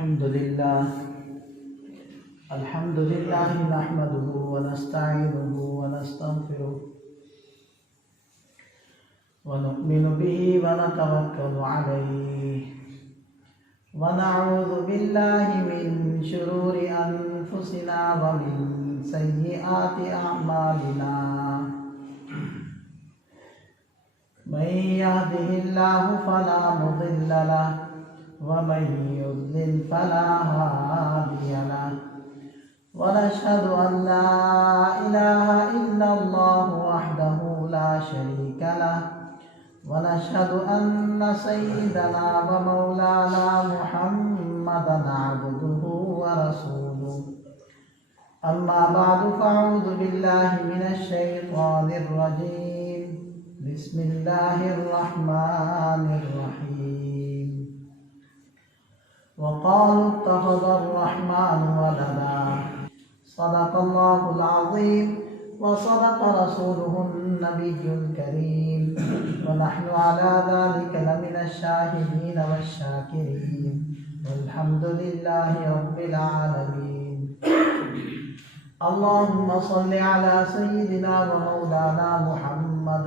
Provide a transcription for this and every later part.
الحمد لله نحمده ونستعينه ونستغفره ونؤمن به ونتوكل عليه ونعوذ بالله من شرور أنفسنا ومن سيئات أعمالنا من يهده الله فلا مضل له ومن يضلل فلا هادي له ونشهد أن لا إله إلا الله وحده لا شريك له ونشهد أن سيدنا ومولانا محمدا عبده ورسوله أما بعد فأعوذ بالله من الشيطان الرجيم بسم الله الرحمن الرحيم وقالوا اتخذ الرحمن ولدا صدق الله العظيم وصدق رسوله النبي الكريم ونحن على ذلك لمن الشاهدين والشاكرين والحمد لله رب العالمين اللهم صل على سيدنا ومولانا محمد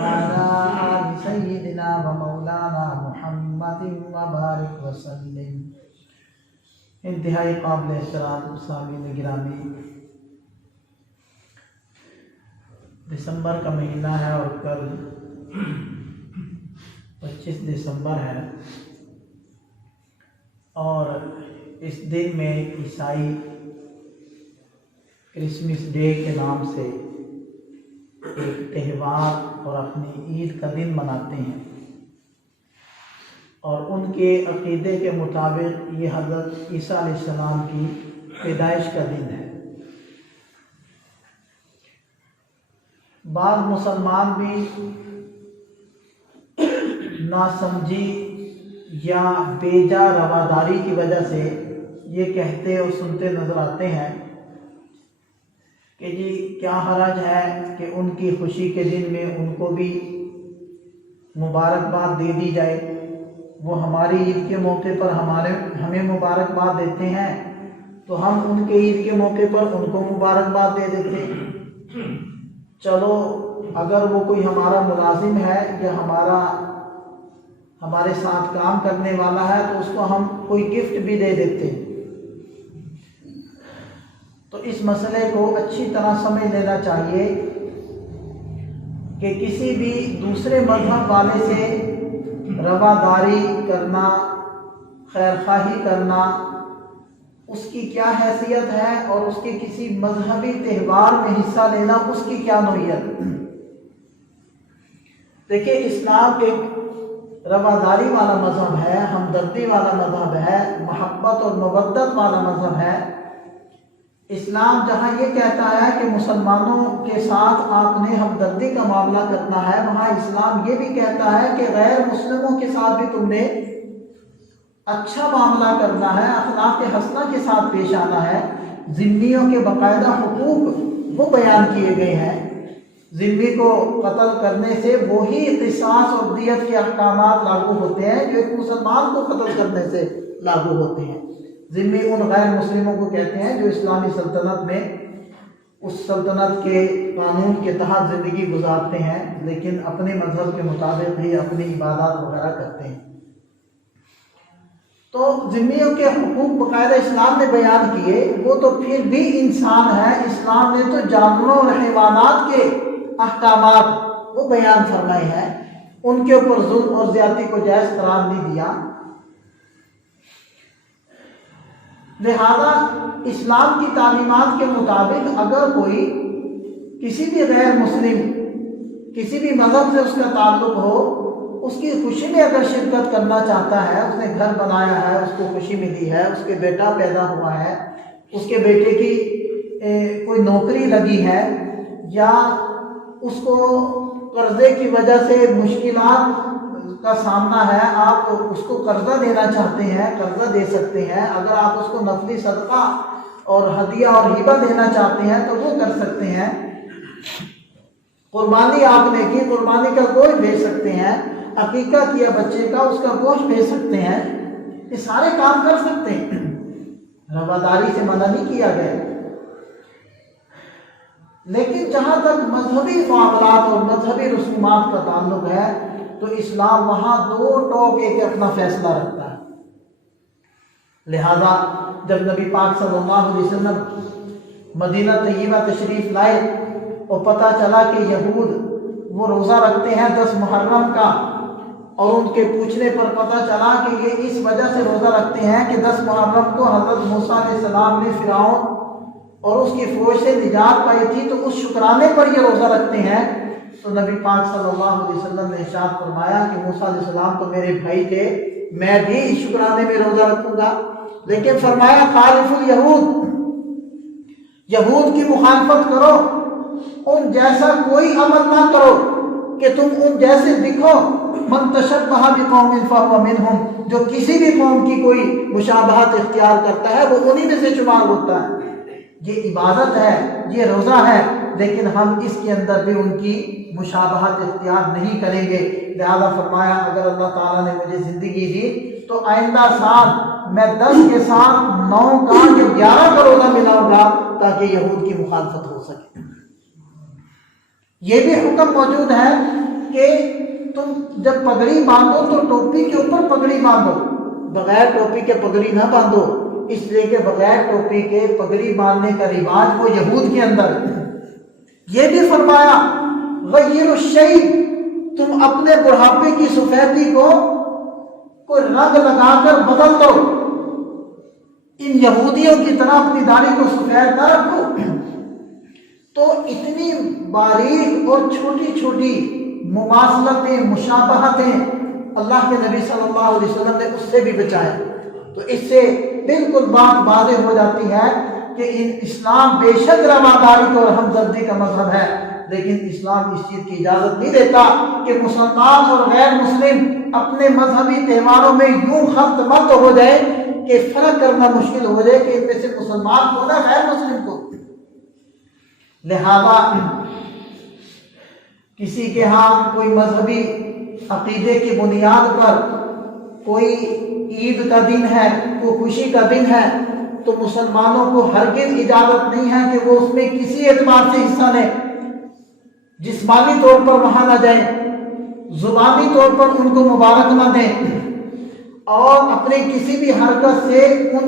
وعلى آل سيدنا ومولانا محمد وبارك وسلم۔ انتہائی قابل احترام سامعین گرامی، دسمبر کا مہینہ ہے اور کل 25 دسمبر ہے، اور اس دن میں عیسائی کرسمس ڈے کے نام سے ایک تہوار اور اپنی عید کا دن مناتے ہیں، اور ان کے عقیدے کے مطابق یہ حضرت عیسیٰ علیہ السلام کی پیدائش کا دن ہے۔ بعض مسلمان بھی ناسمجھی یا بیجا رواداری کی وجہ سے یہ کہتے اور سنتے نظر آتے ہیں کہ جی کیا حرج ہے کہ ان کی خوشی کے دن میں ان کو بھی مبارکباد دے دی جائے، وہ ہماری عید کے موقع پر ہمیں مبارکباد دیتے ہیں تو ہم ان کے عید کے موقع پر ان کو مبارکباد دے دیتے ہیں۔ چلو اگر وہ کوئی ہمارا ملازم ہے یا ہمارے ساتھ کام کرنے والا ہے تو اس کو ہم کوئی گفٹ بھی دے دیتے ہیں۔ تو اس مسئلے کو اچھی طرح سمجھ لینا چاہیے کہ کسی بھی دوسرے مذہب والے سے رواداری کرنا، خیر خواہی کرنا، اس کی کیا حیثیت ہے، اور اس کے کسی مذہبی تہوار میں حصہ لینا اس کی کیا نوعیت۔ دیکھیں، اسلام ایک رواداری والا مذہب ہے، ہمدردی والا مذہب ہے، محبت اور مودت والا مذہب ہے۔ اسلام جہاں یہ کہتا ہے کہ مسلمانوں کے ساتھ آپ نے ہمدردی کا معاملہ کرنا ہے، وہاں اسلام یہ بھی کہتا ہے کہ غیر مسلموں کے ساتھ بھی تم نے اچھا معاملہ کرنا ہے، اخلاق حسنہ کے ساتھ پیش آنا ہے۔ ذمیوں کے باقاعدہ حقوق وہ بیان کیے گئے ہیں۔ ذمی کو قتل کرنے سے وہی قصاص اور دیت کے احکامات لاگو ہوتے ہیں جو ایک مسلمان کو قتل کرنے سے لاگو ہوتے ہیں۔ ذمی ان غیر مسلموں کو کہتے ہیں جو اسلامی سلطنت میں اس سلطنت کے قانون کے تحت زندگی گزارتے ہیں، لیکن اپنے مذہب کے مطابق ہی اپنی عبادات وغیرہ کرتے ہیں۔ تو ذمیوں کے حقوق باقاعدہ اسلام نے بیان کیے، وہ تو پھر بھی انسان ہے۔ اسلام نے تو جانوروں اور حیوانات کے احکامات وہ بیان فرمائے ہیں، ان کے اوپر ظلم اور زیادتی کو جائز قرار نہیں دیا۔ لہذا اسلام کی تعلیمات کے مطابق اگر کوئی کسی بھی غیر مسلم کسی بھی مذہب سے اس کا تعلق ہو، اس کی خوشی میں اگر شرکت کرنا چاہتا ہے، اس نے گھر بنایا ہے، اس کو خوشی ملی ہے، اس کے بیٹا پیدا ہوا ہے، اس کے بیٹے کی کوئی نوکری لگی ہے، یا اس کو قرضے کی وجہ سے مشکلات کا سامنا ہے، آپ اس کو قرضہ دینا چاہتے ہیں، قرضہ دے سکتے ہیں۔ اگر آپ اس کو نفلی صدقہ اور ہدیہ اور ہبہ دینا چاہتے ہیں تو وہ کر سکتے ہیں۔ قربانی آپ نے کی، قربانی کا گوشت بھیج سکتے ہیں، عقیقہ کیا بچے کا، اس کا گوشت بھیج سکتے ہیں۔ یہ سارے کام کر سکتے ہیں، رواداری سے منع نہیں کیا گیا۔ لیکن جہاں تک مذہبی معاملات اور مذہبی رسومات کا تعلق ہے تو اسلام وہاں دو ٹوک ایک اپنا فیصلہ رکھتا ہے۔ لہذا جب نبی پاک صلی اللہ علیہ وسلم مدینہ طیبہ تشریف لائے اور پتہ چلا کہ یہود وہ روزہ رکھتے ہیں 10 محرم کا، اور ان کے پوچھنے پر پتہ چلا کہ یہ اس وجہ سے روزہ رکھتے ہیں کہ 10 محرم کو حضرت موسیٰ علیہ السلام نے فرعون اور اس کی فوج سے نجات پائی تھی، تو اس شکرانے پر یہ روزہ رکھتے ہیں، تو نبی پاک صلی اللہ علیہ وسلم نے ارشاد فرمایا کہ موسیٰ علیہ السلام تو میرے بھائی تھے، میں بھی اس شکرانے میں روزہ رکھوں گا، لیکن فرمایا خالف الیہود، یہود کی مخالفت کرو، ان جیسا کوئی عمل نہ کرو کہ تم ان جیسے دکھو، من تشبہ بقوم فہو منہم، جو کسی بھی قوم کی کوئی مشابہت اختیار کرتا ہے وہ انہی میں سے شمار ہوتا ہے۔ یہ عبادت ہے، یہ روزہ ہے، لیکن ہم اس کے اندر بھی ان کی مشابہت اختیار نہیں کریں گے۔ لہذا فرمایا اگر اللہ تعالیٰ نے مجھے زندگی دی تو آئندہ سال میں 10 کے ساتھ 9 کا جو 11 کا روزہ ملاؤں گا تاکہ یہود کی مخالفت ہو سکے۔ یہ بھی حکم موجود ہے کہ تم جب پگڑی باندھو تو ٹوپی کے اوپر پگڑی باندھو، بغیر ٹوپی کے پگڑی نہ باندھو، اس لیے کہ بغیر ٹوپی کے پگڑی باندھنے کا رواج وہ یہود کے اندر ہے۔ یہ بھی فرمایا غیر الشیب، تم اپنے بڑھاپے کی سفیدی کو کوئی رنگ لگا کر بدل دو، ان یہودیوں کی طرح اپنی داڑھی کو سفید نہ رکھو۔ تو اتنی باریک اور چھوٹی چھوٹی مماثلتیں، مشابہتیں اللہ کے نبی صلی اللہ علیہ وسلم نے اس سے بھی بچایا۔ تو اس سے بالکل بات واضح ہو جاتی ہے کہ اسلام بے شک رواداری اور ہمدردی کا مذہب ہے، لیکن اسلام اس چیز کی اجازت نہیں دیتا کہ مسلمان اور غیر مسلم اپنے مذہبی تہواروں میں یوں خلط ملط ہو جائے کہ فرق کرنا مشکل ہو جائے کہ ان میں سے مسلمان کو نہ غیر مسلم کو۔ لہذا کسی کے ہاں کوئی مذہبی عقیدے کی بنیاد پر کوئی عید کا دن ہے، کوئی خوشی کا دن ہے، تو مسلمانوں کو ہرگز اجازت نہیں ہے کہ وہ اس میں کسی اعتبار سے حصہ لیں، جسمانی طور پر وہاں نہ جائیں، زبانی طور پر ان کو مبارک نہ دیں، اور اپنے کسی بھی حرکت سے ان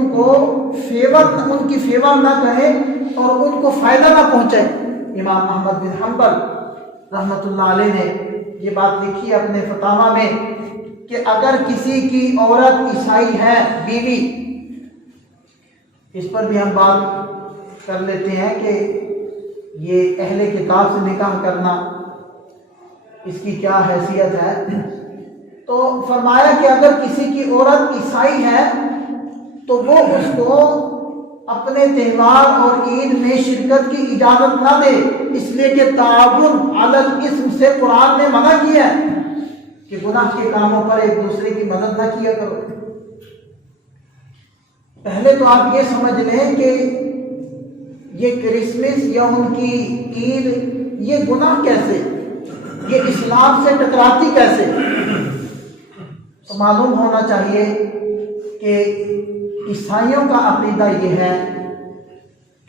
کی فیور نہ کریں اور ان کو فائدہ نہ پہنچائیں۔ امام احمد بن حنبل رحمۃ اللہ علیہ نے یہ بات لکھی ہے اپنے فتاویٰ میں کہ اگر کسی کی عورت عیسائی ہے، بیوی، اس پر بھی ہم بات کر لیتے ہیں کہ یہ اہل کتاب سے نکاح کرنا اس کی کیا حیثیت ہے۔ تو فرمایا کہ اگر کسی کی عورت عیسائی ہے تو وہ اس کو اپنے تہوار اور عید میں شرکت کی اجازت نہ دے، اس لیے کہ تعاون علی الاسم سے قرآن نے منع کیا ہے کہ گناہ کے کاموں پر ایک دوسرے کی مدد نہ کیا کرو۔ پہلے تو آپ یہ سمجھ لیں کہ یہ کرسمس یا ان کی عید یہ گناہ کیسے، یہ اسلام سے ٹکراتی کیسے؟ تو معلوم ہونا چاہیے کہ عیسائیوں کا عقیدہ یہ ہے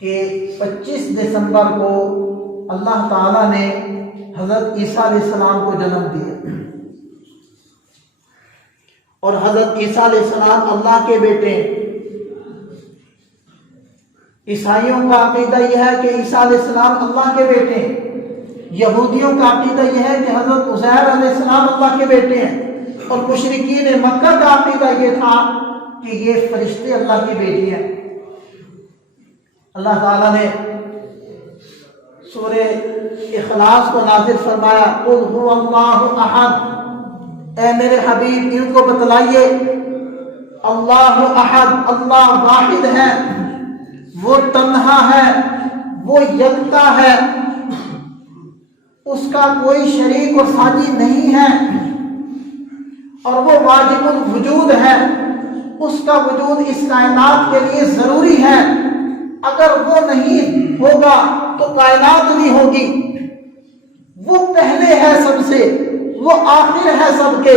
کہ 25 دسمبر کو اللہ تعالیٰ نے حضرت عیسیٰ علیہ السلام کو جنم دیا، اور حضرت عیسیٰ علیہ السلام اللہ کے بیٹے ہیں۔ عیسائیوں کا عقیدہ یہ ہے کہ عیسیٰ علیہ السلام اللہ کے بیٹے ہیں، یہودیوں کا عقیدہ یہ ہے کہ حضرت عزیر علیہ السلام اللہ کے بیٹے ہیں، اور مشرکین مکہ کا عقیدہ یہ تھا کہ یہ فرشتے اللہ کی بیٹی ہیں۔ اللہ تعالیٰ نے سورہ اخلاص کو نازل فرمایا، قل هو اللہ احد، اے میرے حبیب ان کو بتلائیے اللہ احد، اللہ واحد ہے، وہ تنہا ہے، وہ یکتا ہے، اس کا کوئی شریک و ساجی نہیں ہے، اور وہ واجب الوجود ہے، اس کا وجود اس کائنات کے لیے ضروری ہے، اگر وہ نہیں ہوگا تو کائنات نہیں ہوگی، وہ پہلے ہے سب سے، وہ آخر ہے سب کے،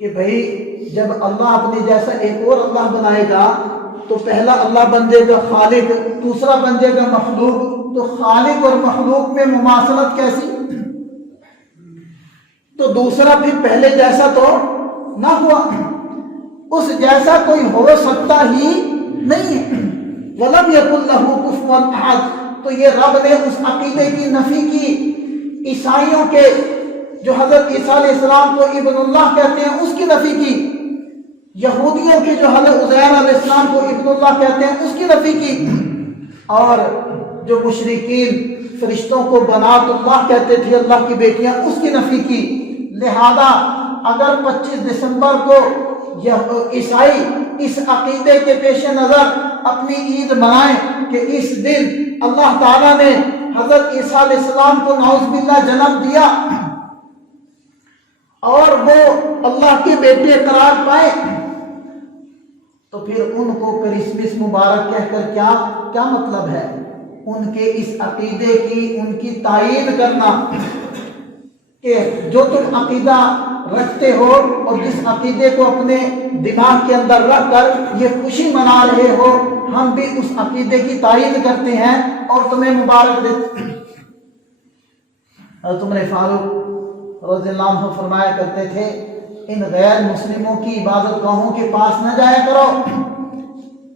کہ بھائی جب اللہ اپنے جیسا ایک اور اللہ بنائے گا تو پہلا اللہ بن جائے گا خالق، دوسرا بن جائے گا مخلوق، تو خالق اور مخلوق میں مماثلت کیسی؟ تو دوسرا پھر پہلے جیسا تو نہ ہوا، اس جیسا کوئی ہو سکتا ہی نہیں ہے۔ وَلَمْ يَكُنْ لَهُ كُفُوًا أَحَدٌ، تو یہ رب نے اس عقیدے کی نفی کی۔ عیسائیوں کے جو حضرت عیسیٰ علیہ السلام کو ابن اللہ کہتے ہیں اس کی نفی کی، یہودیوں کے جو حضرت عزیر علیہ السلام کو ابن اللہ کہتے ہیں اس کی نفی کی، اور جو مشرکین فرشتوں کو بنات اللہ کہتے تھے اللہ کی بیٹیاں اس کی نفی کی۔ لہذا اگر 25 دسمبر کو عیسائی اس عقیدے کے پیش نظر اپنی عید منائیں کہ اس دن اللہ تعالیٰ نے حضرت عیسیٰ علیہ السلام کو نعوذ باللہ جنم دیا اور وہ اللہ کے بیٹے قرار پائے، تو پھر ان کو کرسمس مبارک کہہ کر کیا مطلب ہے؟ ان کے اس عقیدے کی ان کی تائید کرنا کہ جو تم عقیدہ رکھتے ہو اور جس عقیدے کو اپنے دماغ کے اندر رکھ کر یہ خوشی منا رہے ہو، ہم بھی اس عقیدے کی تائید کرتے ہیں اور تمہیں مبارک دیتے ہیں۔ حضرت عمر فاروق رضی اللہ عنہ فرمایا کرتے تھے ان غیر مسلموں کی عبادت گاہوں کے پاس نہ جایا کرو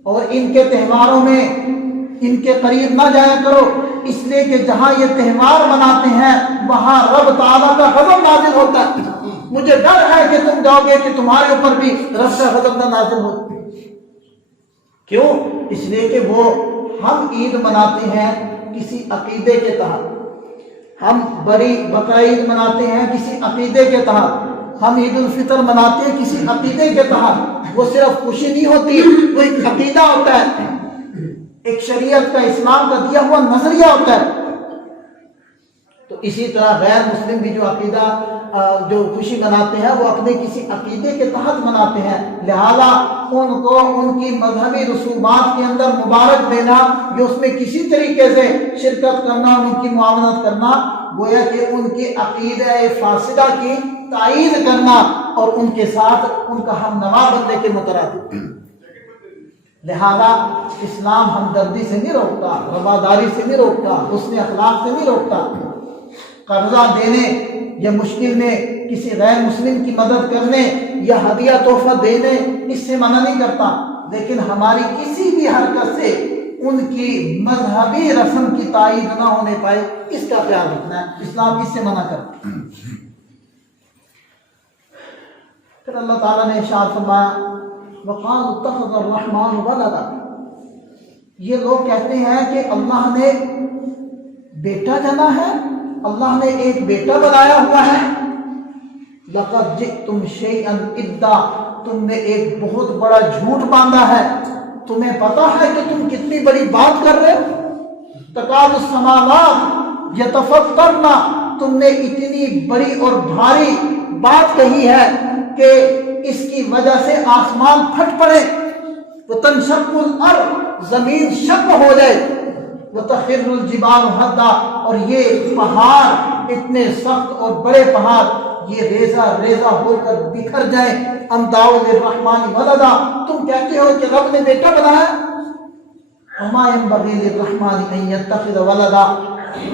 اور ان کے تہواروں میں ان کے قریب نہ جایا کرو، اس لیے کہ جہاں یہ تہوار مناتے ہیں وہاں رب تعالیٰ کا غضب نازل ہوتا ہے۔ مجھے ڈر ہے کہ تم جاؤ گے کہ تمہارے اوپر بھی رب کا غضب نہ نازل ہو۔ کیوں؟ اس لیے کہ وہ ہم عید مناتے ہیں کسی عقیدے کے تحت، ہم بڑی بقرعید مناتے ہیں کسی عقیدے کے تحت، ہم عید الفطر مناتے ہیں کسی عقیدے کے تحت۔ وہ صرف خوشی نہیں ہوتی، وہ ایک عقیدہ ہوتا ہے، ایک شریعت کا اسلام کا دیا ہوا نظریہ ہوتا ہے۔ تو اسی طرح غیر مسلم بھی جو عقیدہ جو خوشی مناتے ہیں وہ اپنے کسی عقیدے کے تحت مناتے ہیں، لہذا ان کو ان کی مذہبی رسومات کے اندر مبارک دینا، یہ اس میں کسی طریقے سے شرکت کرنا، ان کی معاونت کرنا، گویا کہ ان کے عقیدہ فاسدہ کی تائید کرنا اور ان کے ساتھ ان کا ہم نوا بننے کے مترادف۔ لہذا اسلام ہمدردی سے نہیں روکتا، رواداری سے نہیں روکتا، حسن اخلاق سے نہیں روکتا، قرضہ دینے یا مشکل میں کسی غیر مسلم کی مدد کرنے یا ہدیہ تحفہ دینے اس سے منع نہیں کرتا، لیکن ہماری کسی بھی حرکت سے ان کی مذہبی رسم کی تائید نہ ہونے پائے اس کا خیال رکھنا ہے۔ اسلام اس سے منع کرتا ہے۔ پھر اللہ تعالیٰ نے ارشاد فرمایا وَقَالُوا اتَّخَذَ الرَّحْمَنُ وَلَدًا، یہ لوگ کہتے ہیں کہ اللہ نے بیٹا جنا ہے، اللہ نے ایک بیٹا بنایا ہوا ہے۔ لَقَدْ جِئْتُمْ شَيْئًا إِدًّا، تم نے ایک بہت بڑا جھوٹ باندھا ہے، تمہیں پتا ہے کہ تم کتنی بڑی بات کر رہے ہو۔ تَكَادُ السَّمَاوَاتُ يَتَفَطَّرْنَ، تم نے اتنی بڑی اور بھاری بات کہی ہے کہ اس کی وجہ سے آسمان پھٹ پڑے، وَتَنشَقُّ الْأَرْضُ، زمین شق ہو جائے، وَتَخِرُّ الْجِبَالُ هَدًّا، اور یہ پہاڑ اتنے سخت اور بڑے پہاڑ یہ ریزہ ریزہ ہو کر بکھر جائیں۔ أَمْ دَعَوْا لِلرَّحْمَنِ وَلَدًا، تم کہتے ہو کہ رب نے بیٹا بنایا۔ وَمَا يَنبَغِي لِلرَّحْمَنِ أَن يَتَّخِذَ وَلَدًا،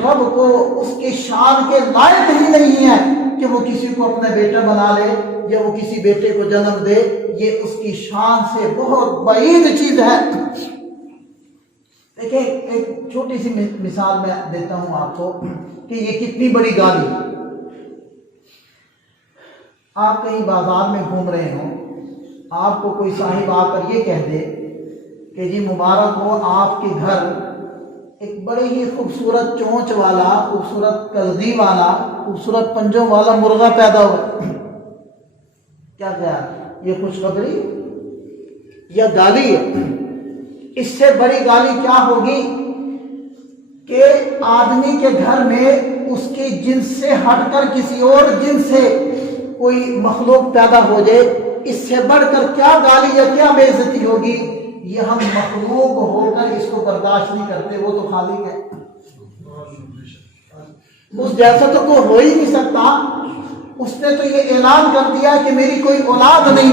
رب کو اس کی شان کے لائق ہی نہیں ہے کہ وہ کسی کو اپنا بیٹا بنا لے یا وہ کسی بیٹے کو جنم دے، یہ اس کی شان سے بہت بعید چیز ہے۔ دیکھیں ایک چھوٹی سی مثال میں دیتا ہوں آپ کو کہ یہ کتنی بڑی گالی۔ آپ کہیں بازار میں گھوم رہے ہوں، آپ کو کوئی صاحب آ کر یہ کہہ دے کہ جی مبارک ہو آپ کے گھر ایک بڑے ہی خوبصورت چونچ والا، خوبصورت کلگی والا، خوبصورت پنجوں والا مرغا پیدا ہوا۔ کیا یہ خوشخبری یا گالی ہے؟ اس سے بڑی گالی کیا ہوگی کہ آدمی کے گھر میں اس کی جنس سے ہٹ کر کسی اور جنس سے کوئی مخلوق پیدا ہو جائے، اس سے بڑھ کر کیا گالی یا کیا بے عزتی ہوگی؟ یہ ہم مخلوق ہو کر اس کو برداشت نہیں کرتے، وہ تو خالق ہے، اس جیسا تو کوئی ہو ہی نہیں سکتا۔ اس نے تو یہ اعلان کر دیا کہ میری کوئی اولاد نہیں،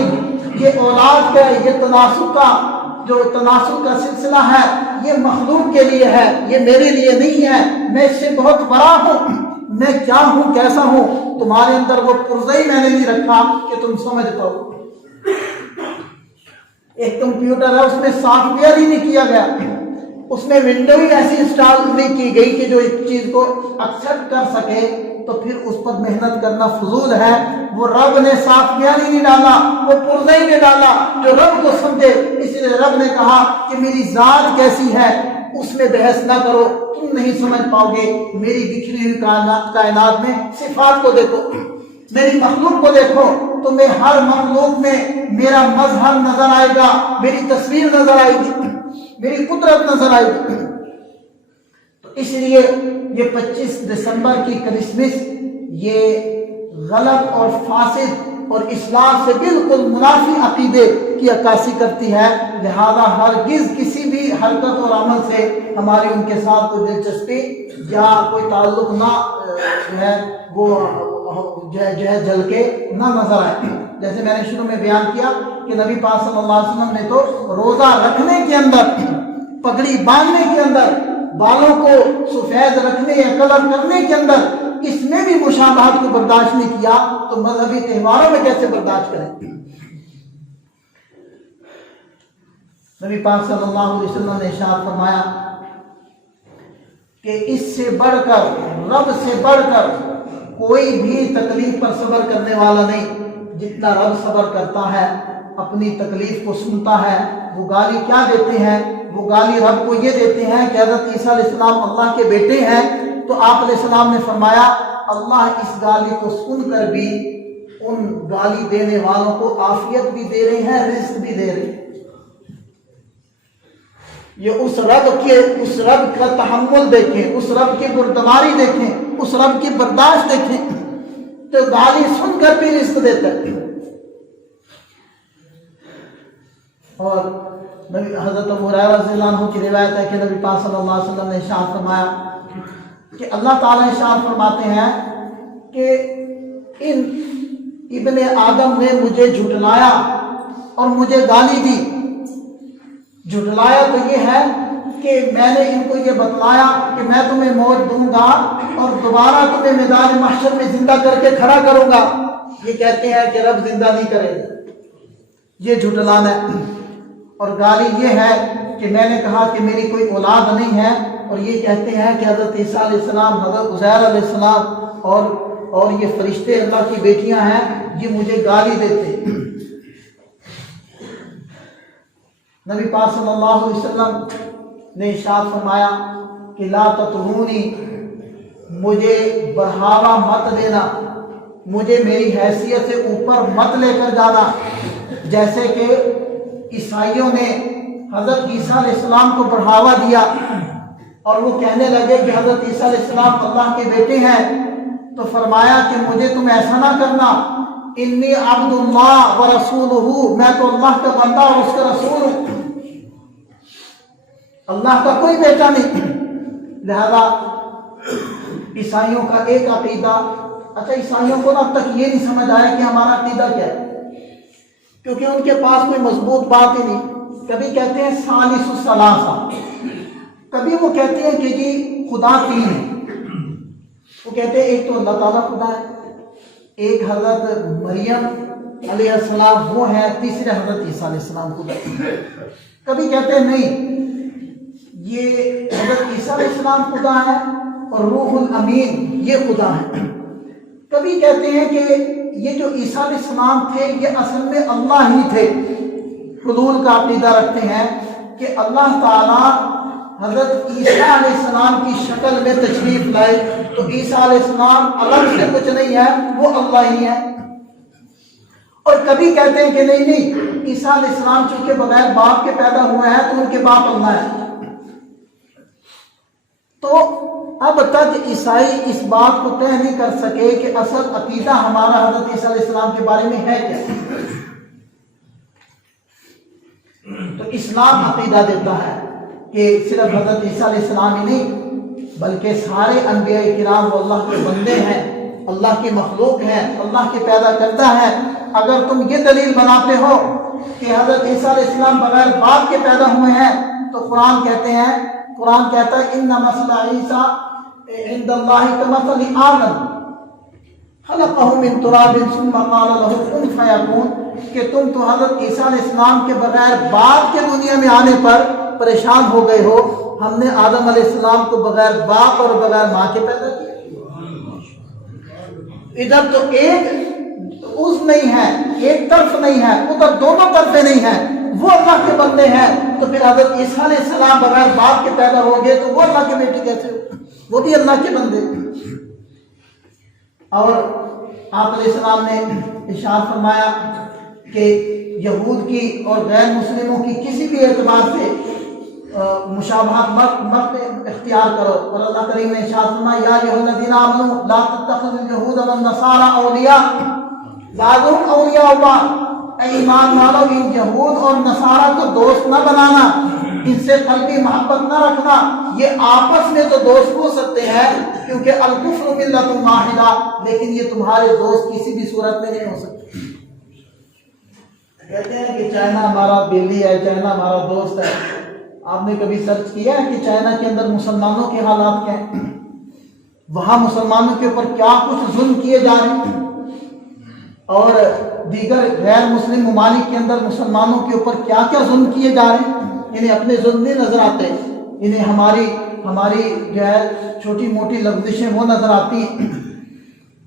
یہ اولاد کا یہ تناسب کا سلسلہ ہے، یہ مخلوق کے لیے ہے، یہ میرے لیے نہیں ہے، میں اس سے بہت بڑا ہوں، میں کیا ہوں کیسا ہوں، تمہارے اندر وہ پرزئی میں نے نہیں رکھا کہ تم سمجھ پاؤ۔ ایک کمپیوٹر ہے، اس میں سافٹ ویئر ہی نہیں کیا گیا، اس میں ونڈو ہی ایسی انسٹال نہیں کی گئی کہ جو ایک چیز کو ایکسپٹ کر سکے، تو پھر اس پر محنت کرنا فضول ہے۔ وہ رب نے سافٹ ویئر ہی نہیں ڈالا، وہ پرزہ ہی نہیں ڈالا جو رب کو سمجھے، اس لیے رب نے کہا کہ میری ذات کیسی ہے اس میں بحث نہ کرو، تم نہیں سمجھ پاؤ گے، میری بکھری ہوئی کائنات میں صفات کو دیکھو، میری مخلوق کو دیکھو، تمہیں ہر مخلوق میں میرا مظہر نظر آئے گا، میری تصویر نظر آئے گی، میری قدرت نظر آئے گی۔ تو اس لیے یہ 25 دسمبر کی کرسمس یہ غلط اور فاسد اور اسلام سے بالکل منافی عقیدے کی عکاسی کرتی ہے، لہذا ہرگز کسی بھی حرکت اور عمل سے ہماری ان کے ساتھ کوئی دلچسپی یا کوئی تعلق نہ جو ہے وہ جل کے نہ نظر آئے۔ جیسے میں نے شروع میں بیان کیا کہ نبی پاک صلی اللہ علیہ وسلم نے تو روزہ رکھنے کے اندر، پگڑی باندھنے کے اندر، بالوں کو سفید رکھنے یا کلر کرنے کے اندر اس میں بھی مشابہت کو برداشت نہیں کیا، تو مذہبی تہواروں میں کیسے برداشت کریں؟ نبی پاک صلی اللہ علیہ وسلم نے ارشاد فرمایا کہ اس سے بڑھ کر، رب سے بڑھ کر کوئی بھی تکلیف پر صبر کرنے والا نہیں جتنا رب صبر کرتا ہے، اپنی تکلیف کو سنتا ہے۔ وہ گالی کیا دیتے ہیں؟ وہ گالی رب کو یہ دیتے ہیں کہ حضرت عیسیٰ علیہ السلام اللہ کے بیٹے ہیں، تو آپ علیہ السلام نے فرمایا اللہ اس گالی کو سن کر بھی ان گالی دینے والوں کو عافیت بھی دے رہے ہیں، رزق بھی دے رہے ہیں۔ یہ اس رب کا تحمل دیکھیں، اس رب کی بردباری دیکھیں، اس رب کی برداشت دیکھیں، تو گالی سن کر بھی رزق دیتا ہے۔ اور حضرت ابو ہریرہ رضی اللہ عنہ کی روایت ہے کہ نبی پاک صلی اللہ علیہ وسلم نے ارشاد فرمایا کہ اللہ تعالیٰ ارشاد فرماتے ہیں کہ ان ابن آدم نے مجھے جھٹلایا اور مجھے گالی دی۔ جھٹلایا تو یہ ہے کہ میں نے ان کو یہ بتلایا کہ میں تمہیں موت دوں گا اور دوبارہ تمہیں میدان محشر میں زندہ کر کے کھڑا کروں گا۔ یہ کہتے ہیں کہ رب زندہ نہیں کرے گا، یہ جھٹلانا ہے۔ اور گالی یہ ہے کہ میں نے کہا کہ میری کوئی اولاد نہیں ہے، اور یہ کہتے ہیں کہ حضرت عیسیٰ علیہ السلام، حضرت عزیر علیہ السلام اور یہ فرشتے اللہ کی بیٹیاں ہیں، یہ مجھے گالی دیتے۔ نبی پاک صلی اللہ علیہ وسلم نے ارشاد فرمایا کہ لا تطغونی، مجھے بڑھاوا مت دینا، مجھے میری حیثیت سے اوپر مت لے کر جانا۔ جیسے کہ عیسائیوں نے حضرت عیسیٰ علیہ السلام کو بڑھاوا دیا اور وہ کہنے لگے کہ حضرت عیسیٰ علیہ السلام اللہ کے بیٹے ہیں، تو فرمایا کہ مجھے تم ایسا نہ کرنا، انی عبد اللہ و رسولہ، میں تو اللہ کا بندہ اور اس کا رسول ہوں، اللہ کا کوئی بیٹا نہیں۔ لہذا عیسائیوں کا ایک عقیدہ، اچھا عیسائیوں کو اب تک یہ نہیں سمجھ آیا کہ ہمارا عقیدہ کیا ہے، کیونکہ ان کے پاس کوئی مضبوط بات ہی نہیں۔ کبھی کہتے ہیں ثالث الثلاثہ، کبھی وہ کہتے ہیں کہ جی خدا تین ہے، وہ کہتے ہیں ایک تو اللہ تعالیٰ خدا ہے، ایک حضرت مریم علیہ السلام وہ ہے، تیسرے حضرت عیسیٰ علیہ السلام خدا ہے۔ کبھی کہتے ہیں نہیں، یہ حضرت عیسیٰ علیہ السلام خدا ہے اور روح الامین یہ خدا ہے۔ کبھی کہتے ہیں کہ یہ جو عیسیٰ علیہ السلام تھے یہ اصل میں اللہ ہی تھے، حلول کا عقیدہ رکھتے ہیں کہ اللہ تعالیٰ حضرت عیسیٰ علیہ السلام کی شکل میں تشریف لائے، تو عیسیٰ علیہ السلام الگ سے کچھ نہیں ہے، وہ اللہ ہی ہے۔ اور کبھی کہتے ہیں کہ نہیں، عیسیٰ علیہ السلام چونکہ بغیر باپ کے پیدا ہوئے ہیں تو ان کے باپ اللہ ہے۔ تو اب تک عیسائی اس بات کو طے نہیں کر سکے کہ اصل عقیدہ ہمارا حضرت عیسیٰ علیہ السلام کے بارے میں ہے کیا۔ تو اسلام عقیدہ دیتا ہے کہ صرف حضرت عیسیٰ علیہ السلام ہی نہیں بلکہ سارے انبیاء کرام وہ اللہ کے بندے ہیں، اللہ کی مخلوق ہے، اللہ کے پیدا کرتا ہے، اگر تم یہ دلیل بناتے ہو کہ حضرت عیسیٰ علیہ السلام بغیر باپ کے پیدا ہوئے ہیں، تو قرآن کہتا ہے ان مثل عیسیٰ عند اللہ کمثل آدم خلقہ من تراب ثم قال له کن فیکون، کہ تم تو حضرت عیسیٰ علیہ السلام کے بغیر باپ کے دنیا میں آنے پر پریشان ہو گئے ہو، ہم نے آدم علیہ السلام کو بغیر باپ اور بغیر ماں کے پیدا کیا۔ ادھر تو ایک اس نہیں ہے، ایک طرف نہیں ہے، ادھر دونوں طرفیں نہیں ہیں، وہ اللہ کے بندے ہیں، تو پھر حضرت عیسیٰ علیہ السلام بغیر باپ کے پیدا ہو گئے تو وہ اللہ کے بیٹے کیسے ہو؟ وہ بھی اللہ کے بندے۔ اور آپ علیہ السلام نے ارشاد فرمایا کہ یہود کی اور غیر مسلموں کی کسی بھی اعتبار سے مشابہت مت اختیار کرو، اور اللہ کریم نے ارشاد فرمایا یا ایھا الذین آمنوا لا تتخذوا اليہود والنصارى اولیاء بعضهم اولیاء بعض، اے ایمان والو ان یہود اور نصارہ کو دوست نہ بنانا، ان سے قلبی محبت نہ رکھنا، یہ آپس میں تو دوست ہو سکتے ہیں کیونکہ الکفر ملۃ واحدہ، لیکن یہ تمہارے دوست کسی بھی صورت میں نہیں ہو سکتے۔ کہتے ہیں کہ چائنا ہمارا بیلی ہے، چائنا ہمارا دوست ہے، آپ نے کبھی سرچ کیا ہے کہ چائنا کے اندر مسلمانوں کے حالات کیا ہیں؟ وہاں مسلمانوں کے اوپر کیا کچھ ظلم کیے جا رہے ہیں، اور دیگر غیر مسلم ممالک کے اندر مسلمانوں کے اوپر کیا کیا ظلم کیے جا رہے ہیں۔ انہیں اپنے ظلم نہیں نظر آتے، انہیں ہماری جو ہے چھوٹی موٹی لفزشیں وہ نظر آتی ہیں،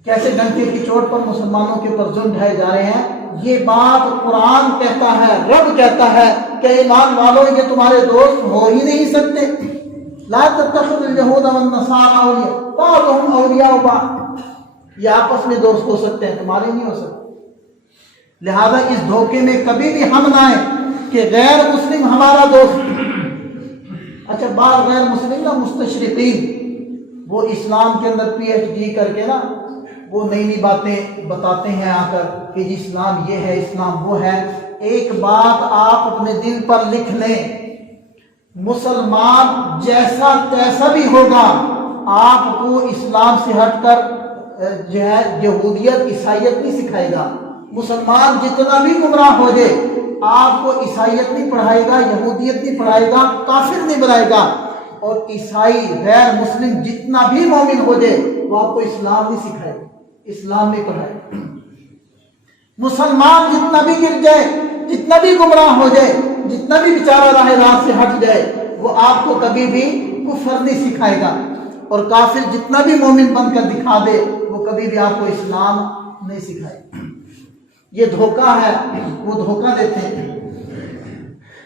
کیسے ڈنکے کی چوٹ پر مسلمانوں کے اوپر ظلم ڈھائے جا رہے ہیں۔ یہ بات قرآن کہتا ہے، رب کہتا ہے کہ ایمان والو یہ تمہارے دوست ہو ہی نہیں سکتے۔ لا تتخذوا اليہود والنصارى اولیاء بعضهم اولیاء بعض، یہ آپس میں دوست ہو سکتے ہیں، تمہارے نہیں ہو سکتے۔ لہذا اس دھوکے میں کبھی بھی ہم نہ آئیں کہ غیر مسلم ہمارا دوست۔ اچھا بعض غیر مسلم نا مستشرقین، وہ اسلام کے اندر پی ایچ ڈی کر کے نا وہ نئی نئی باتیں بتاتے ہیں آ کر کہ جی اسلام یہ ہے، اسلام وہ ہے۔ ایک بات آپ اپنے دل پر لکھ لیں، مسلمان جیسا تیسا بھی ہوگا، آپ کو اسلام سے ہٹ کر جو ہے یہودیت عیسائیت نہیں سکھائے گا۔ مسلمان جتنا بھی گمراہ ہو جائے آپ کو عیسائیت نہیں پڑھائے گا، یہودیت نہیں پڑھائے گا، کافر نہیں بنائے گا، اور عیسائی غیر مسلم جتنا بھی مومن ہو جائے وہ آپ کو اسلام نہیں سکھائے گا، اسلام نہیں پڑھائے۔ مسلمان جتنا بھی گر جائے، جتنا بھی گمراہ ہو جائے، جتنا بھی بیچارہ راہ راست سے ہٹ جائے، وہ آپ کو کبھی بھی کفر نہیں سکھائے گا، اور کافر جتنا بھی مومن بن کر دکھا دے وہ کبھی بھی آپ کو اسلام نہیں سکھائے گا۔ یہ دھوکہ ہے، وہ دھوکہ دیتے ہیں،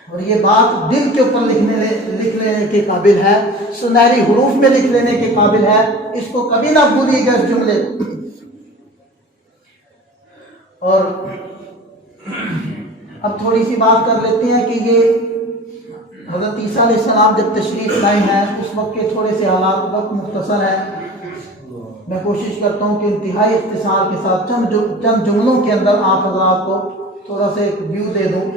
اور یہ بات دل کے اوپر لکھ لینے کے قابل ہے، سنہری حروف میں لکھ لینے کے قابل ہے، اس کو کبھی نہ بھولیے گا اس جملے۔ اور اب تھوڑی سی بات کر لیتے ہیں کہ یہ حضرت عیسیٰ علیہ السلام جب تشریف لائے ہیں اس وقت کے تھوڑے سے حالات، وقت مختصر ہے، میں کوشش کرتا ہوں کہ انتہائی اختصار کے ساتھ چند جملوں کے اندر آپ حضرات کو تھوڑا سا ایک ویو دے دوں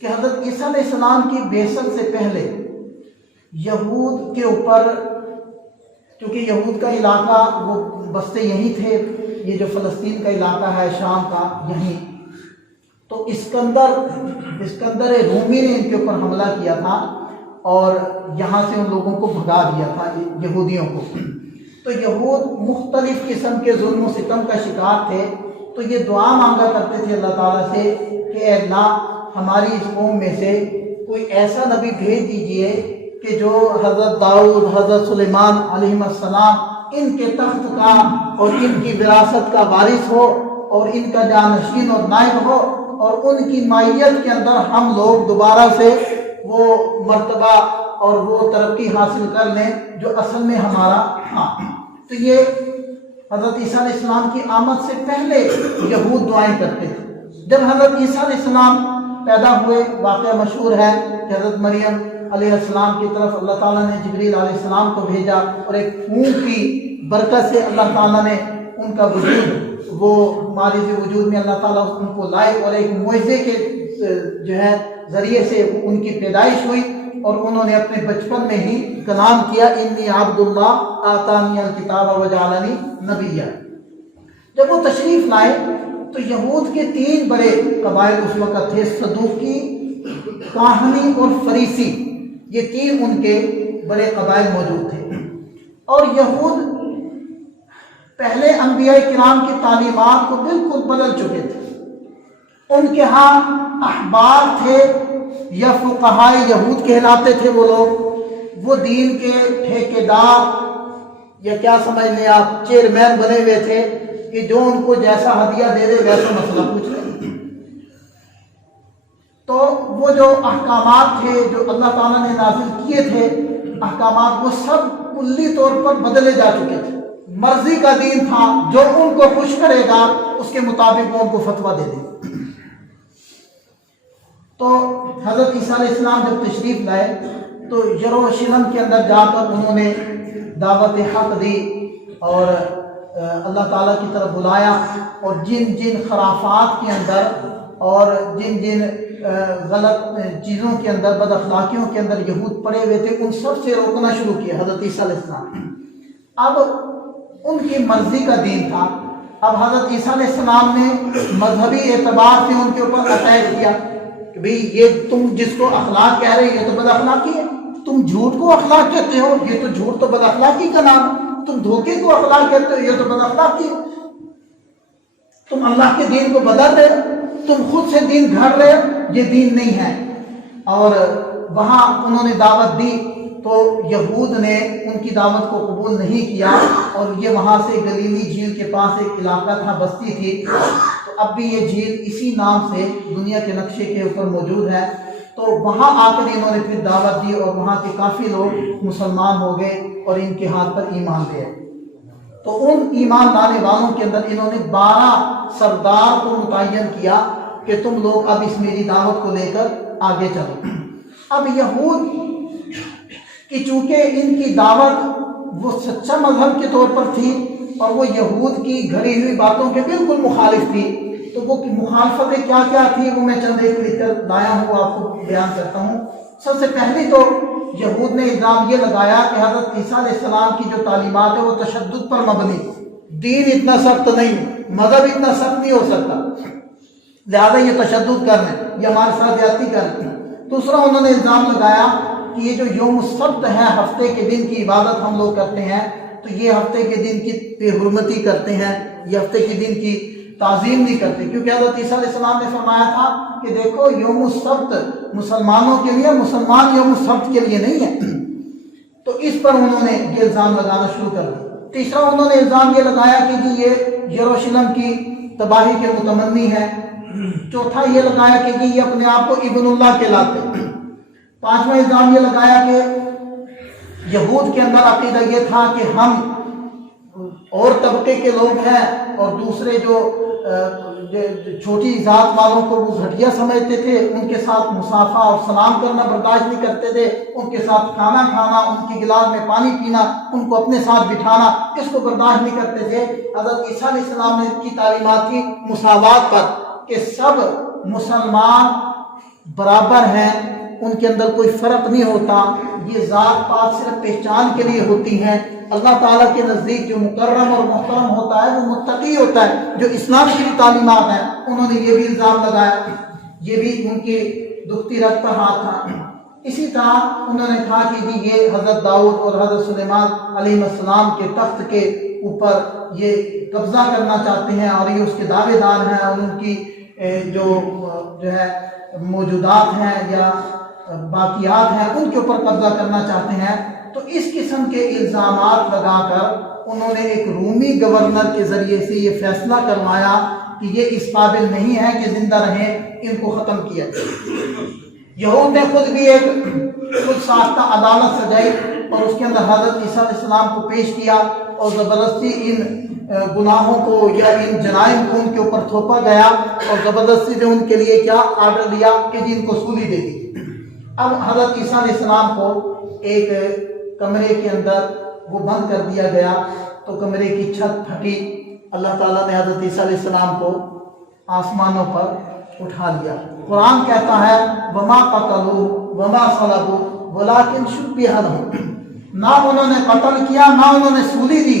کہ حضرت عیسیٰ علیہ السلام کی بعثت سے پہلے یہود کے اوپر، کیونکہ یہود کا علاقہ وہ بستے یہیں تھے، یہ جو فلسطین کا علاقہ ہے شام کا یہیں، تو اسکندر رومی نے ان کے اوپر حملہ کیا تھا اور یہاں سے ان لوگوں کو بھگا دیا تھا، یہودیوں کو۔ تو یہود مختلف قسم کے ظلم و ستم کا شکار تھے، تو یہ دعا مانگا کرتے تھے اللہ تعالیٰ سے کہ اے اللہ ہماری اس قوم میں سے کوئی ایسا نبی بھیج دیجئے کہ جو حضرت داؤد، حضرت سلیمان علیہ السلام ان کے تخت کا اور ان کی وراثت کا وارث ہو اور ان کا جانشین اور نائب ہو، اور ان کی مائیت کے اندر ہم لوگ دوبارہ سے وہ مرتبہ اور وہ ترقی حاصل کر لیں جو اصل میں ہمارا تھا۔ تو یہ حضرت عیسیٰ علیہ السلام کی آمد سے پہلے یہود دعائیں کرتے تھے۔ جب حضرت عیسیٰ علیہ السلام پیدا ہوئے، واقعہ مشہور ہے کہ حضرت مریم علیہ السلام کی طرف اللہ تعالیٰ نے جبریل علیہ السلام کو بھیجا، اور ایک اونٹ کی برکت سے اللہ تعالیٰ نے ان کا وجود، وہ مالک وجود میں اللہ تعالیٰ ان کو لائے، اور ایک معجزے کے جو ہے ذریعے سے ان کی پیدائش ہوئی، اور انہوں نے اپنے بچپن میں ہی کلام کیا انی عبد اللہ آتانی الکتاب وجعلنی نبیا۔ جب وہ تشریف لائے تو یہود کے 3 بڑے قبائل اس وقت تھے، صدوقی، کاہنی اور فریسی، یہ 3 ان کے بڑے قبائل موجود تھے۔ اور یہود پہلے انبیاء کرام کی تعلیمات کو بالکل بدل چکے تھے۔ ان کے ہاں احبار تھے یا فقہائے یہود کہلاتے تھے وہ لوگ، وہ دین کے ٹھیکیدار یا کیا سمجھ لیں آپ چیئرمین بنے ہوئے تھے کہ جو ان کو جیسا ہدیہ دے دے ویسا مسئلہ پوچھ لیں۔ تو وہ جو احکامات تھے جو اللہ تعالیٰ نے نازل کیے تھے احکامات، وہ سب کلی طور پر بدلے جا چکے تھے۔ مرضی کا دین تھا، جو ان کو خوش کرے گا اس کے مطابق وہ ان کو فتویٰ دے دے۔ تو حضرت عیسیٰ علیہ السلام جب تشریف لائے تو یروشلم کے اندر جا کر انہوں نے دعوت حق دی اور اللہ تعالیٰ کی طرف بلایا، اور جن جن خرافات کے اندر اور جن جن غلط چیزوں کے اندر، بد اخلاقیوں کے اندر یہود پڑے ہوئے تھے، ان سب سے روکنا شروع کیا حضرت عیسیٰ علیہ السلام۔ اب ان کی مرضی کا دین تھا۔ اب حضرت عیسیٰ علیہ السلام نے مذہبی اعتبار سے ان کے اوپر اٹیک کیا کہ بھئی یہ تم جس کو اخلاق کہہ رہے ہیں یہ تو بد اخلاقی ہے، تم جھوٹ کو اخلاق کہتے ہو، یہ تو جھوٹ تو بد اخلاقی کا نام ہے، تم دھوکے کو اخلاق کہتے ہو، یہ تو بد اخلاقی ہے، تم اللہ کے دین کو بدل رہے ہو، تم خود سے دین گھڑ رہے ہو، یہ دین نہیں ہے۔ اور وہاں انہوں نے دعوت دی تو یہود نے ان کی دعوت کو قبول نہیں کیا، اور یہ وہاں سے گلیلی جھیل کے پاس ایک علاقہ تھا، بستی تھی، تو اب بھی یہ جھیل اسی نام سے دنیا کے نقشے کے اوپر موجود ہے۔ تو وہاں آ کر انہوں نے پھر دعوت دی اور وہاں کے کافی لوگ مسلمان ہو گئے اور ان کے ہاتھ پر ایمان لے آئے۔ تو ان ایمان لانے والوں کے اندر انہوں نے 12 سردار کو متعین کیا کہ تم لوگ اب اس میری دعوت کو لے کر آگے چلو۔ اب یہود کہ چونکہ ان کی دعوت وہ سچا مذہب کے طور پر تھی اور وہ یہود کی گھڑی ہوئی باتوں کے بالکل مخالف تھی، تو وہ مخالفتیں کیا کیا تھی وہ میں چند ایک لکھ کر لایا ہوں، آپ کو بیان کرتا ہوں۔ سب سے پہلی تو یہود نے الزام یہ لگایا کہ حضرت عیسیٰ علیہ السلام کی جو تعلیمات ہے وہ تشدد پر مبنی، دین اتنا سخت نہیں، مذہب اتنا سخت نہیں ہو سکتا، لہذا یہ تشدد کر رہے ہیں، یہ ہمارے ساتھ زیادتی کر رہے ہیں۔ دوسرا انہوں نے الزام لگایا کہ یہ جو یوم السبت ہے، ہفتے کے دن کی عبادت ہم لوگ کرتے ہیں، تو یہ ہفتے کے دن کی بے حرمتی کرتے ہیں، یہ ہفتے کے دن کی تعظیم نہیں کرتے، کیونکہ حضرت عیسیٰ علیہ السلام نے فرمایا تھا کہ دیکھو یوم السبت مسلمانوں کے لیے، مسلمان یوم السبت کے لیے نہیں ہے۔ تو اس پر انہوں نے یہ الزام لگانا شروع کر دیا۔ تیسرا انہوں نے الزام یہ لگایا کہ جی یہ یروشلم کی تباہی کے متمنی ہے۔ چوتھا یہ لگایا کہ جی یہ اپنے آپ کو ابن اللہ کہلاتے۔ پانچواں الزام یہ لگایا کہ یہود کے اندر عقیدہ یہ تھا کہ ہم اور طبقے کے لوگ ہیں اور دوسرے جو چھوٹی ذات والوں کو وہ گھٹیا سمجھتے تھے، ان کے ساتھ مصافحہ اور سلام کرنا برداشت نہیں کرتے تھے، ان کے ساتھ کھانا کھانا، ان کی گلاس میں پانی پینا، ان کو اپنے ساتھ بٹھانا، اس کو برداشت نہیں کرتے تھے۔ حضرت عیسیٰ علیہ السلام نے کی تعلیمات تھی مساوات پر کہ سب مسلمان برابر ہیں، ان کے اندر کوئی فرق نہیں ہوتا، یہ ذات پات صرف پہچان کے لیے ہوتی ہیں، اللہ تعالیٰ کے نزدیک جو مکرم اور محترم ہوتا ہے وہ متقی ہوتا ہے، جو اسلام کی بھی تعلیمات ہیں۔ انہوں نے یہ بھی الزام لگایا، یہ بھی ان کی دکھتی رگ پر ہاتھ تھا۔ اسی طرح انہوں نے کہا کہ جی یہ حضرت داؤد اور حضرت سلیمان علیہ السلام کے تخت کے اوپر یہ قبضہ کرنا چاہتے ہیں اور یہ اس کے دعوے دار ہیں، اور ان کی جو ہے موجودات ہیں یا باقیات ہیں ان کے اوپر قبضہ کرنا چاہتے ہیں۔ تو اس قسم کے الزامات لگا کر انہوں نے ایک رومی گورنر کے ذریعے سے یہ فیصلہ کروایا کہ یہ اس قابل نہیں ہے کہ زندہ رہیں، ان کو ختم کیا جائے۔ یہود نے خود بھی ایک خود ساختہ عدالت سجائی اور اس کے اندر حضرت عیسیٰ علیہ السلام کو پیش کیا اور زبردستی ان گناہوں کو یا ان جرائم کو ان کے اوپر تھوپا گیا، اور زبردستی نے ان کے لیے کیا آرڈر لیا کہ جن کو سولی دے دی۔ اب حضرت عیسیٰ علیہ السلام کو ایک کمرے کے اندر وہ بند کر دیا گیا، تو کمرے کی چھت پھٹی، اللہ تعالیٰ نے حضرت عیسیٰ علیہ السلام کو آسمانوں پر اٹھا لیا۔ قرآن کہتا ہے وما قتلوا وما صلبوا ولکن شبہ لهم، نہ انہوں نے قتل کیا نہ انہوں نے سولی دی،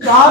4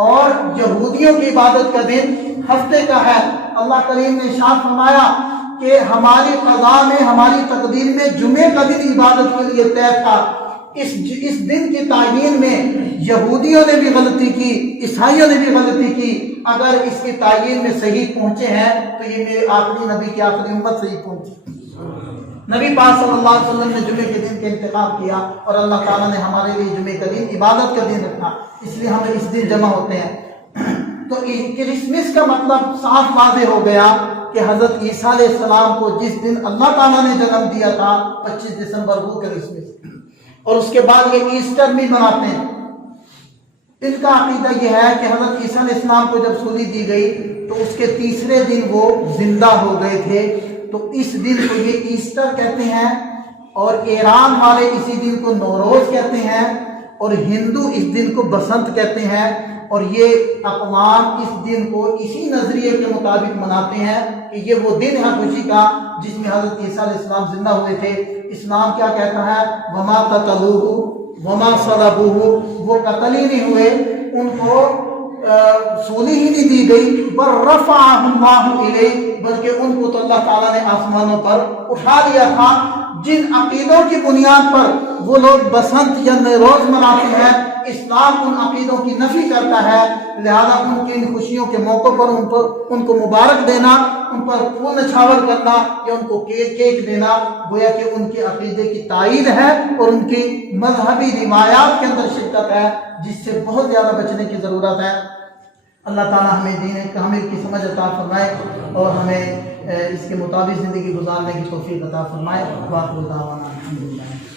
اور یہودیوں کی عبادت کا دن ہفتے کا ہے۔ اللہ کریم نے ارشاد فرمایا کہ ہماری قضا میں، ہماری تقدیر میں جمعے کا دن عبادت کے لیے طے تھا۔ اس دن کی تعیین میں یہودیوں نے بھی غلطی کی، عیسائیوں نے بھی غلطی کی۔ اگر اس کی تعیین میں صحیح پہنچے ہیں تو یہ میرے آخری نبی کی آخری امت صحیح پہنچی۔ نبی پاک صلی اللہ علیہ وسلم نے جمعے کے دن کا انتخاب کیا اور اللہ تعالیٰ نے ہمارے لیے جمعے کا دن عبادت کا دن رکھا، اس لیے ہم اس دن جمع ہوتے ہیں۔ تو کرسمس کا مطلب صاف واضح ہو گیا کہ حضرت عیسیٰ علیہ السلام کو جس دن اللہ تعالیٰ نے جنم دیا تھا 25 دسمبر وہ کرسمس، اور اس کے بعد یہ ایسٹر بھی مناتے ہیں۔ ان کا عقیدہ یہ ہے کہ حضرت عیسیٰ علیہ السلام کو جب سولی دی گئی تو اس کے تیسرے دن وہ زندہ ہو گئے تھے، تو اس دن کو یہ ایسٹر کہتے ہیں، اور ایران والے اسی دن کو نوروز کہتے ہیں، اور ہندو اس دن کو بسنت کہتے ہیں، اور یہ اقوام اس دن کو اسی نظریے کے مطابق مناتے ہیں کہ یہ وہ دن ہے خوشی کا جس میں حضرت عیسیٰ علیہ السلام زندہ ہوئے تھے۔ اسلام کیا کہتا ہے؟ وما قتلوہ وما صلبوہ، وہ قتل ہی نہیں ہوئے، ان کو سولی ہی نہیں دی گئی، بل رفعہ اللہ الیہ، بلکہ ان کو تو اللہ تعالیٰ نے آسمانوں پر اٹھا لیا تھا۔ جن عقیدوں کی بنیاد پر وہ لوگ بسنت یا نوروز مناتے ہیں، اسلام ان عقیدوں کی نفی کرتا ہے، لہذا ان کی ان خوشیوں کے موقع پر ان کو مبارک دینا، ان پر پھول نچھاور کرنا یا ان کو کیک دینا گویا کہ ان کے عقیدے کی تائید ہے اور ان کی مذہبی روایات کے اندر شرکت ہے، جس سے بہت زیادہ بچنے کی ضرورت ہے۔ اللہ تعالیٰ ہمیں دین کامل کی سمجھ عطا فرمائے اور ہمیں اس کے مطابق زندگی گزارنے کی توفیق عطا فرمائے۔ وآخر دعوانا الحمدللہ۔